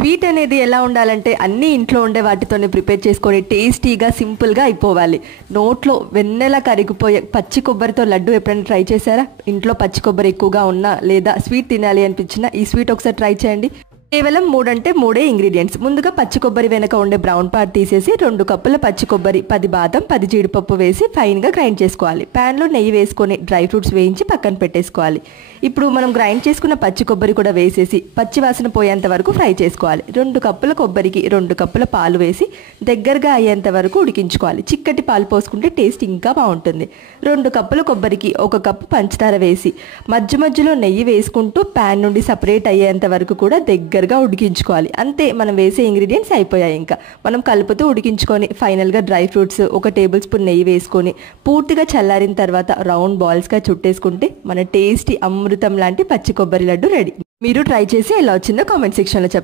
Sweet అనేది ఎలా ఉండాలంటే అన్నీ ఇంట్లో ఉండే వాటితోనే ప్రిపేర్ చేసుకొని టేస్టీగా సింపుల్గా అయిపోవాలి. నోట్లో వెన్నెల కరిగిపోయే పచ్చి కొబ్బరితో లడ్డు ఎప్పుడైనా ట్రై చేశారా? ఇంట్లో పచ్చి కొబ్బరి ఎక్కువగా ఉన్నా లేదా స్వీట్ తినాలి అనిపించినా ఈ స్వీట్ ఒకసారి ట్రై చేయండి. కేవలం 3 అంటే 3 ఇంగ్రీడియంట్స్. ముందుగా పచ్చి కొబ్బరి వెనక ఉండే బ్రౌన్ పార్ట్ తీసేసి 2 కప్పుల పచ్చి కొబ్బరి, 10 బాదం, 10 జీడిపప్పు వేసి ఫైన్గా గ్రైండ్ చేసుకోవాలి. ప్యాన్లో నెయ్యి వేసుకొని డ్రై ఫ్రూట్స్ వేయించి పక్కన పెట్టేసుకోవాలి. ఇప్పుడు మనం గ్రైండ్ చేసుకున్న పచ్చి కొబ్బరి కూడా వేసేసి పచ్చి వాసన పోయేంత వరకు ఫ్రై చేసుకోవాలి. 2 కప్పుల కొబ్బరికి 2 కప్పుల పాలు వేసి దగ్గరగా అయ్యేంత వరకు ఉడికించుకోవాలి. చిక్కటి పాలు పోసుకుంటే టేస్ట్ ఇంకా బాగుంటుంది. 2 కప్పుల కొబ్బరికి 1 కప్పు పంచదార వేసి మధ్య మధ్యలో నెయ్యి వేసుకుంటూ ప్యాన్ నుండి సపరేట్ అయ్యేంత వరకు కూడా దగ్గరగా ఉడికించుకోవాలి. అంతే, మనం వేసే ఇంగ్రీడియంట్స్ అయిపోయాయి. ఇంకా మనం కలుపుతూ ఉడికించుకొని ఫైనల్గా డ్రై ఫ్రూట్స్ 1 టేబుల్ స్పూన్ నెయ్యి వేసుకొని పూర్తిగా చల్లారిన తర్వాత రౌండ్ బాల్స్గా చుట్టేసుకుంటే మన టేస్టీ అమృతం లాంటి పచ్చి కొబ్బరి లడ్డు రెడీ. మీరు ట్రై చేసి ఎలా వచ్చిందో కామెంట్ సెక్షన్లో చెప్పండి.